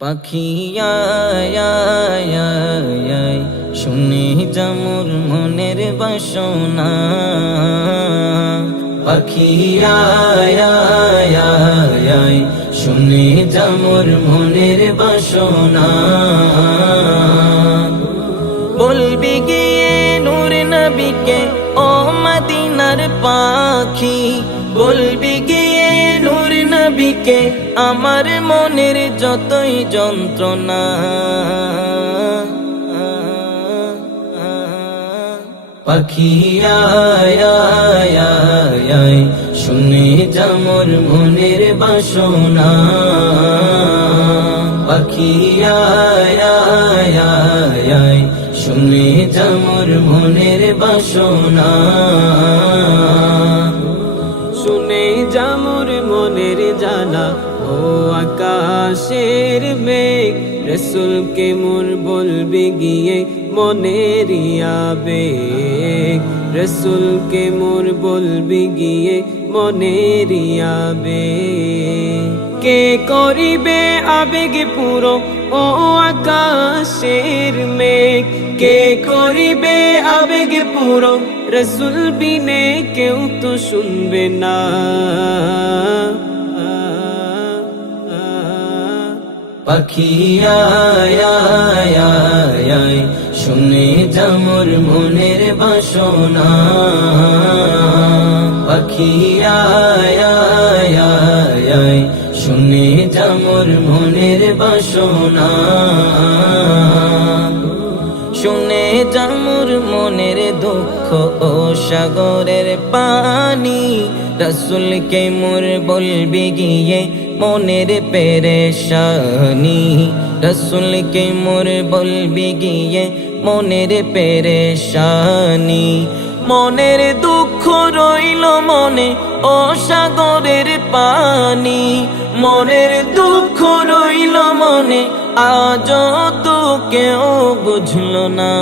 পাখি আয় আয় আয় আয়, শুনে যা মোর মনের বাসনা। পাখি আয় আয় আয় আয়, শুনে যা মোর মনের বাসনা। বলবি গিয়ে নূর নবীকে ও মদিনার পাখি, বলবি গিয়ে নূর নবীকে আমার মনের যতই যন্ত্রণা। পাখি আয় আয় আয় আয়, শুনে যা মোর মনের বাসনা। পাখি আয় আয় আয় আয়, শুনে যা মোর মনের বাসনা। শুনে যা মোর মনের জানা ও আকাশের মেঘ, রসুলকে মোর বলবি গিয়ে মনের আবেগ, রসুলকে মোর বলবি গিয়ে মনের আবেগ। কে করিবে আবেগ পুরো ও আকাশের মেঘ, কে করিবে আবেগ পুরো, রসুল বিনে কেউ তো শুনবে না। পাখি আয় আয় আয় আয়, শুনে যা মোর মনের বাসনা। পাখি আয় আয় আয় আয়, শুনে যা মোর মনের বাসনা। শুনে যা মোর মনের দুঃখ ও সাগরের পানি, রসুলকে মোর বলবি গিয়ে মনের পেরেশানি। রসুলকে মোর বলবি গিয়ে মনের পেরেশানি। মনের দুঃখ রইল মনে ও সাগরের পানি, মনের দুঃখ রইল মনে আজ তো কেউ বুঝলো না।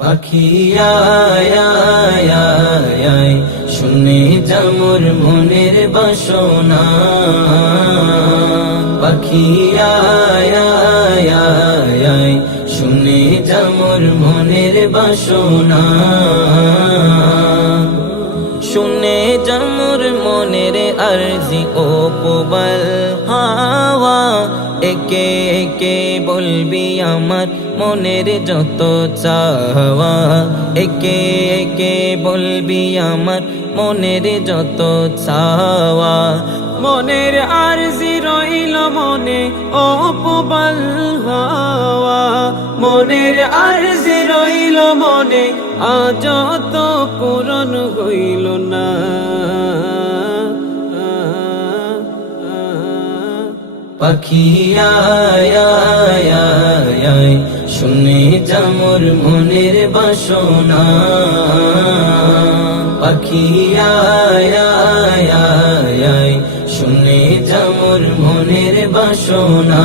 পাখি আয় আয় আয় আয়, শুনে যা মোর মনের বাসনা। পাখি আয় আয় আয় আয়, শুনে যা মোর মনের বাসনা। শুনে যা মোর মনের আরজি ও প্রবল হাওয়া, একে একে বলবি আমার মনের যত চাওয়া। একে একে বলবি আমার মনের যত চাওয়া। মনের আরজি রইল মনে ও প্রবল হাওয়া, মনের আরজি রইল মনে আজ তো পূরণ হইল না। পাখি আয় আয় আয় আয়, শুনে যা মোর মনের বাসনা। পাখি আয় আয় আয় আয়, শুনে যা মোর মনের বাসনা।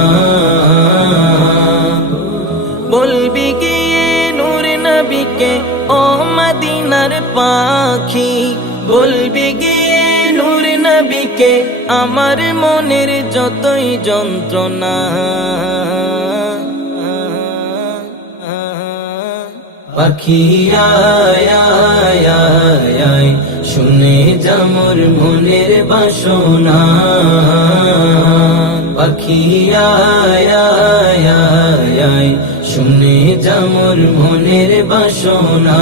বলবি গিয়ে নূর নবীকে ও মদিনার পাখি, বলবি গিয়ে নূর নবীকে আমার মনের যতই যন্ত্রণা। পাখি আয় আয় আয় আয়, শুনে যা মোর মনের বাসনা। পাখি আয় আয় আয় আয়, শুনে যা মোর মনের বাসনা।